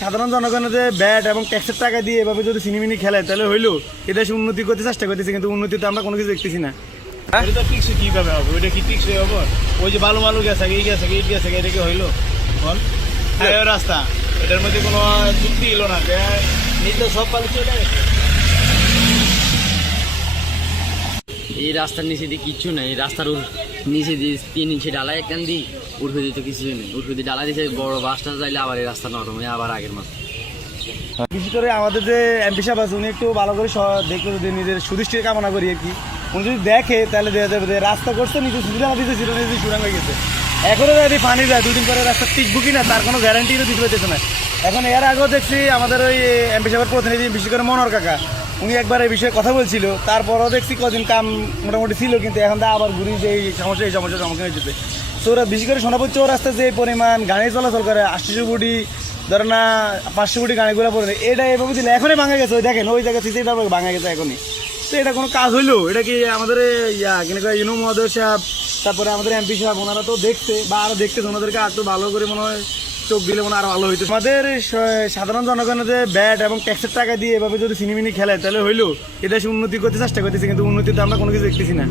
সাধারণ জনগণের যে ব্যাট এবং ট্যাক্সের টাকা দিয়ে এভাবে যদি সিনেমিনি খেলে তাহলে হইলো এদেশে উন্নতি করতে চেষ্টা করতেছে, কিন্তু উন্নতি তো আমরা কোনো কিছু দেখতেছি না। এটা টিকসই কিভাবে হবে? ওইটা কি টিকসই হবে? ওই যে বালু মালু গেছে এই গেছে ইট গেছে এটা কি হইলো? বল হাইওয়ে রাস্তা, এটার মধ্যে কোনো চুক্তি এলো না, নিজে সব বালু চলে গেছে। এই রাস্তার নিচে দিয়ে কিচ্ছু নেই, এই রাস্তার নিচে দিয়ে 3 ইঞ্চি ডালাই একখান দিই, উঠে দিতে কিছুই নেই। উঠে দিয়ে ডালা দিয়েছে, বড় বাসটা চাইলে আবার এই রাস্তা নরম হয়ে আবার আগের মতো। বিশেষ করে আমাদের যে এমপি সাহেব আছে উনি একটু ভালো করে দেখতে, যদি নিজের সুদৃষ্টির কামনা করি আর কি, উনি যদি দেখে তাহলে দেখা যাবে যে রাস্তা করছে নিচে সুবিধা দিতে ছিল, নিজে সুরাং হয়ে গেছে। এখনও যদি পানি যায় 2 দিন পরে রাস্তা টিকবো কি না তার কোনো গ্যারান্টিও দিতে পারতেছে না। এখন এর আগেও দেখছি আমাদের ওই এমপি সাহেবের প্রতিনিধি বিশেষ করে মনোহর কাকা, উনি একবার এই বিষয়ে কথা বলছিল, তারপরও দেখছি কদিন কাম মোটামুটি ছিল, কিন্তু এখন তো আবার ঘুরি যে এই সমস্যার সম্মুখীন হয়েছে। তো ওরা বিশেষ করে সোনাপুর চৌর রাস্তায় যে পরিমাণ গাড়ি চলাচল করে 800 কোটি ধরো না 500 কোটি গাড়িগুলো পড়ে, এটা এভাবে দিলে এখনই ভাঙা গেছে। ওই দেখেন ওই জায়গা থেকে ভাঙা গেছে এখনই। তো এটা কোনো কাজ হইলো? এটা কি আমাদের ইউনো মহোদয় সাহেব, তারপরে আমাদের এমপি সাহেব, ওনারা তো দেখতে বা আরও দেখতেছে, ওনাদেরকে আর একটু ভালো করে মনে হয় চোখ দিলে মনে আরো ভালো হইতো। আমাদের সাধারণ জনগণের যে ব্যাট এবং ট্যাক্সের টাকা দিয়ে এভাবে যদি সিনেমিনি খেলে তাহলে হইলো এদেশে উন্নতি করতে চেষ্টা করতেছে, কিন্তু উন্নতি তো আমরা কোনো কিছু দেখতেছি না।